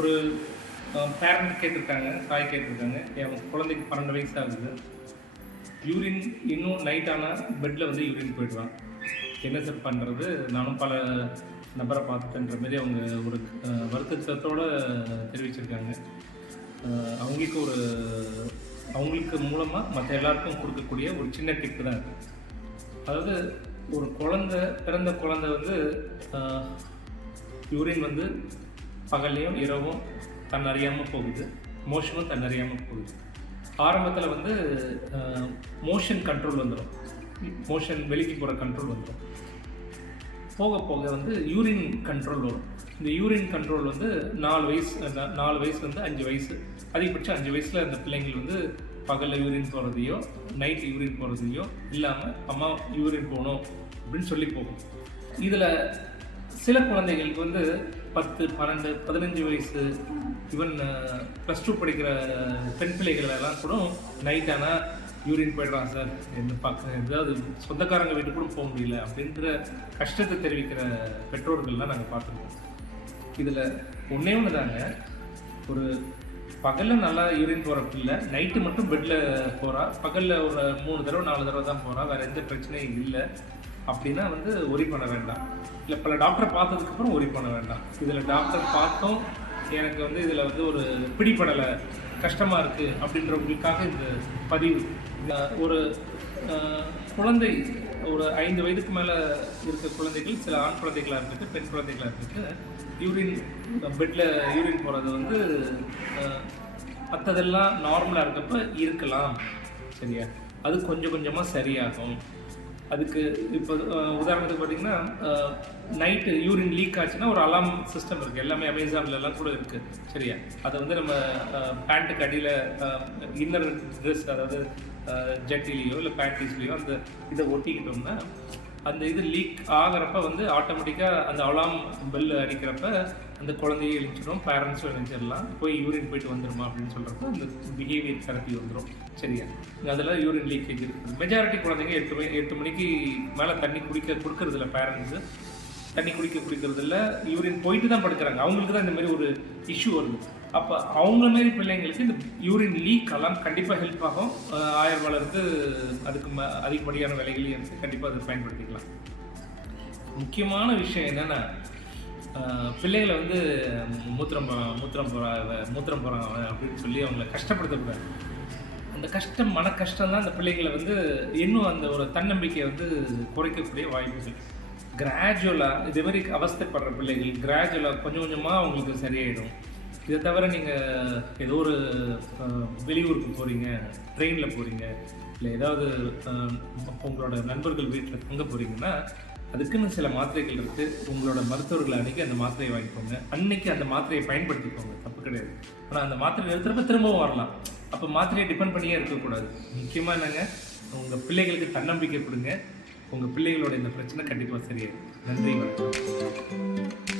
ஒரு பேரண்ட் கேட்டிருக்காங்க, தாய் கேட்டிருக்காங்க, என் குழந்தைக்கு 12 வயசு ஆகுது. யூரின் இன்னும் நைட் ஆனால் பெட்டில் வந்து யூரின் போயிடுவான். என்ன சார் பண்ணுறது? நானும் பல நபரை பார்த்துட்டேன்ற மாரி அவங்க ஒரு வருத்தத்தோடு தெரிவிச்சிருக்காங்க. அவங்களுக்கு மூலமாக மற்ற எல்லாருக்கும் கொடுக்கக்கூடிய ஒரு சின்ன டிப்பு தான் இருக்குது. அதாவது ஒரு பிறந்த குழந்தை வந்து யூரின் வந்து பகல்லையும் இரவும் தன்னறியாமல் போகுது, மோஷனும் தன்னறியாமல் போகுது. ஆரம்பத்தில் வந்து மோஷன் கண்ட்ரோல் வந்துடும், மோஷன் வெளிக்கு போகிற கண்ட்ரோல் வந்துடும். போக போக வந்து யூரின் கண்ட்ரோல் வரும். இந்த யூரின் கண்ட்ரோல் வந்து 4 வயசுலேருந்து 5 வயசு, அதிகபட்சம் 5 வயசில் அந்த பிள்ளைங்கள் வந்து பகலில் யூரின் போகிறதையோ நைட்டு யூரின் போகிறதையோ இல்லாமல் அம்மா யூரின் போகணும் அப்படின்னு சொல்லி போகும். இதில் சில குழந்தைகளுக்கு வந்து 10, 12, 15 வயசு, ஈவன் +2 படிக்கிற பெண் பிள்ளைகள் எல்லாம் கூட நைட் ஆனால் யூரின் போய்ட்றான் சார், என்ன பார்க்க ஏதாவது சொந்தக்காரங்க வீட்டுக்கு கூட போக முடியல அப்படின்ற கஷ்டத்தை தெரிவிக்கிற பெற்றோர்கள்லாம் நாங்கள் பார்த்துருக்கோம். இதில் ஒன்றே ஒன்று தாங்க, ஒரு பகலில் நல்லா யூரின் போகிற பிள்ளை நைட்டு மட்டும் பெட்டில் போகிறா, பகலில் ஒரு 3 தடவை 4 தடவை தான் போகிறா, வேறு எந்த பிரச்சனையும் இல்லை அப்படின்னா வந்து ஒரி பண்ண வேண்டாம். இல்லை பல டாக்டரை பார்த்ததுக்கப்புறம் ஒரி பண்ண வேண்டாம். இதில் டாக்டர் பார்த்தோம் எனக்கு வந்து இதில் வந்து ஒரு பிடிப்படலை, கஷ்டமாக இருக்குது அப்படின்றவங்களுக்காக இந்த பதிவு. ஒரு குழந்தை ஒரு 5 வயதுக்கு மேலே இருக்க குழந்தைகள், சில ஆண் குழந்தைகளாக இருக்குது, பெண் குழந்தைகளாக இருக்குது, யூரின் பெட்டில் யூரின் போகிறது வந்து மற்றதெல்லாம் நார்மலாக இருக்கப்போ இருக்கலாம், சரியா? அது கொஞ்சம் கொஞ்சமாக சரியாகும். அதுக்கு இப்போ உதாரணத்துக்கு பார்த்திங்கன்னா நைட்டு யூரின் லீக் ஆச்சுன்னா ஒரு அலாம் சிஸ்டம் இருக்குது, எல்லாமே அமேசான்லலாம் கூட இருக்குது, சரியா? அதை வந்து நம்ம பேண்ட்டுக்கு அடியில் இன்னர் ட்ரெஸ், அதாவது ஜட்டிலேயோ இல்லை பேண்டீஸ்லேயோ அந்த இதை ஒட்டிக்கிட்டோம்னா அந்த இது லீக் ஆகிறப்ப வந்து ஆட்டோமேட்டிக்காக அந்த அலாம் பெல் அடிக்கிறப்ப அந்த குழந்தையை எழுச்சிடும், பேரண்ட்ஸும் எழுச்சிடலாம், போய் யூரின் போயிட்டு வந்துடுமா அப்படின்னு சொல்கிறப்ப அந்த பிஹேவியர் தெரப்பி வந்துடும், சரியா? அதெல்லாம் யூரின் லீக்கேஜ் இருக்குது. மெஜாரிட்டி குழந்தைங்க 8 மணிக்கு மேலே தண்ணி கொடுக்கறதில்ல, பேரண்ட்ஸு தண்ணி குடிக்கிறதில்ல, யூரின் போயிட்டு தான் படுக்கிறாங்க. அவங்களுக்கு தான் இந்த மாதிரி ஒரு இஷ்யூ வருது. அப்போ அவங்கள மாரி பிள்ளைங்களுக்கு இந்த யூரின் லீக் எல்லாம் கண்டிப்பாக ஹெல்ப் ஆகும். ஆயர்வாளருக்கு அதுக்கு அதிகப்படியான விலைகளையும் இருக்குது, கண்டிப்பாக அதை பயன்படுத்திக்கலாம். முக்கியமான விஷயம் என்னென்னா, பிள்ளைகளை வந்து மூத்திரம் போகிறாங்க அப்படின்னு சொல்லி அவங்கள கஷ்டப்படுத்தக்கூடாது. அந்த மன கஷ்டம் தான் அந்த பிள்ளைகளை வந்து இன்னும் அந்த ஒரு தன்னம்பிக்கையை வந்து குறைக்கக்கூடிய வாய்ப்புகள். கிராஜுவலாக இதே மாதிரி அவஸ்தைப்படுற பிள்ளைகள் கிராஜுவலாக கொஞ்சம் கொஞ்சமாக அவங்களுக்கு சரியாயிடும். இதை தவிர நீங்கள் ஏதோ ஒரு வெளியூருக்கு போகிறீங்க, ட்ரெயினில் போகிறீங்க, இல்லை ஏதாவது உங்களோட நண்பர்கள் வீட்டில் தங்க போகிறீங்கன்னா அதுக்குன்னு சில மாத்திரைகள் இருக்குது. உங்களோட மருத்துவர்களை அன்றைக்கி அந்த மாத்திரையை வாங்கிக்கோங்க, அன்றைக்கி அந்த மாத்திரையை பயன்படுத்திக்கோங்க, தப்பு கிடையாது. ஆனால் அந்த மாத்திரை நிறுத்துறப்ப திரும்பவும் வரலாம். அப்போ மாத்திரையை டிபெண்ட் பண்ணியே இருக்கக்கூடாது. முக்கியமாக என்னங்க, உங்கள் பிள்ளைகளுக்கு தன்னம்பிக்கை கொடுங்க. உங்கள் பிள்ளைகளோட இந்த பிரச்சனை கண்டிப்பாக சரியாயிடும். நன்றி, வணக்கம்.